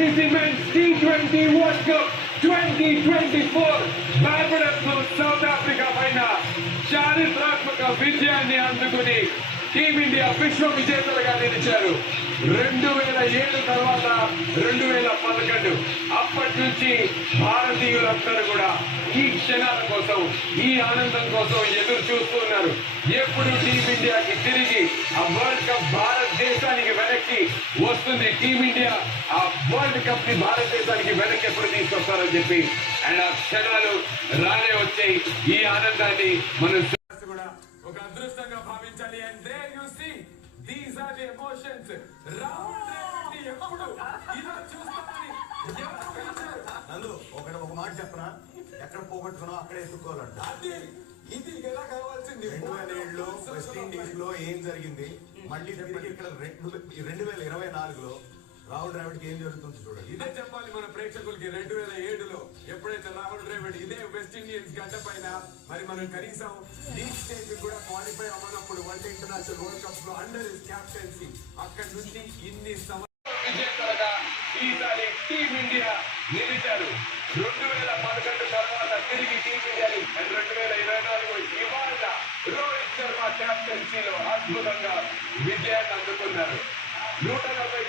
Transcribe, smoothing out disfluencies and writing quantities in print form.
ICC Men's T20 World Cup 2024 బార్బడోస్లో South Africa పైన చారిత్రాత్మక విజయాన్ని అందుకుని టీమిండియా విశ్వ విజేతలుగా నిలిచారు. 2007 తర్వాత 2011 అప్పటి నుంచి భారతీయులందరూ కూడా ఈ క్షణాల కోసం, ఈ ఆనందం కోసం ఎదురు చూస్తున్నారు. ఎప్పుడు టీమిండియాకి తిరిగి ఆ వరల్డ్ కప్ భారతదేశానికి వెనక్కి వస్తుంది, టీమిండియా ఆ వరల్డ్ కప్ ని భారతదేశానికి వెనక్కి ఎప్పుడు తీసుకొస్తారని చెప్పి అండ్ ఆ క్షణాలు రానే వచ్చాయి. ఈ ఆనందాన్ని మనం కూడా ఒక అదృష్టంగా భావించాలి. And there you see these are the emotions. Rahul Dravid ఎప్పుడు ఇలా చూస్తారని నందు ఒక మాట చెప్పనా, ఎక్కడ పోగొట్టుకున్నా అక్కడే ఎత్తుకోవాలంట. అది ఇది ఎలా కావాల్సింది. 2007లో వెస్టిండీస్ లో ఏం జరిగింది, మళ్ళీ తిరిగి ఇక్కడ 2024లో రాహుల్ ద్రావిడ్కి ఏం జరుగుతుంది చూడండి. ఇదే చెప్పాలి మన ప్రేక్షకులకి. 2007లో ఎప్పుడైతే రాహుల్ ద్రావిడ్ ఇదే వెస్ట్ ఇండియన్స్ గడ్డ పైన మరి మనం కనీసం లీగ్ స్టేజ్ కూడా క్వాలిఫై అవ్వనప్పుడు one day international world cup లో అండర్ హిస్ క్యాప్టెన్సీ అక్కడి నుంచి ఇన్ని విజేతలుగా ఈసారి టీమిండియా నిలిచారు. 2011 తర్వాత తిరిగి టీమిండియాని 2024 ఇవాళ రోహిత్ శర్మ క్యాప్టెన్సీలో అద్భుతంగా విజయాన్ని అందుకున్నారు. 140